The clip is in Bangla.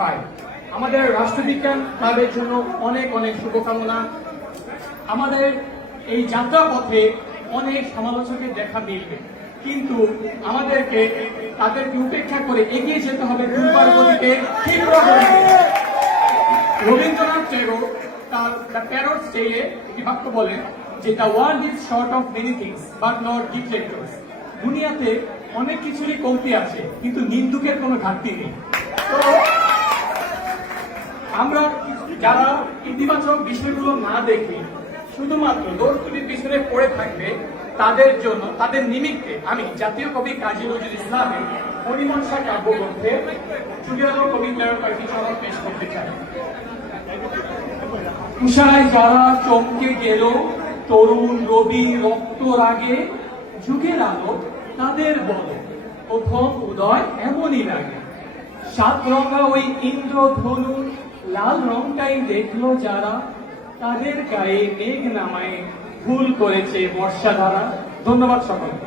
পাই। আমাদের রাষ্ট্রবিজ্ঞান ক্লাবের জন্য অনেক অনেক শুভকামনা। আমাদের এই যাত্রা পথে অনেক সমালোচকের দেখা মিলবে, কিন্তু আমাদেরকে তাদেরকে উপেক্ষা করে এগিয়ে যেতে হবে দুর্বার গতিতে, তীব্র গতিতে। রবীন্দ্রনাথ ট্যাগোর তার দ্য প্যারট স্টেয়ে একটি বাক্য বলেন যে the world is short of many things but not dictators. দুনিয়াতে অনেক কিছুরই কমতি আছে, কিন্তু নিন্দুকের কোনো ঘাটতি নেই। তো আমরা যারা ইতিবাচক বিষয়গুলো না দেখি, শুধুমাত্র দোষগুলির পিছনে পড়ে থাকবে, তাদের জন্য, তাদের নিমিত্তে আমি জাতীয় কবি কাজী নজরুল ইসলামের পরিমর্শা কাব্যগ্রন্থে যুগের আলো কবিতার কয়েকটি চরণ পেশ করতে চাই। তুষারায় যারা চমকে গেল, তরুণ রবি রক্ত রাগে, যুগের আলো তাদের বল, প্রথম উদয় এমনই লাগে। সাত রঙা ওই ইন্দ্রধনু লাল রংটাই দেখলো যারা, তাদের গায়ে মেঘ নামায় ভুল করেছে বর্ষাধারা। ধন্যবাদ সকলকে।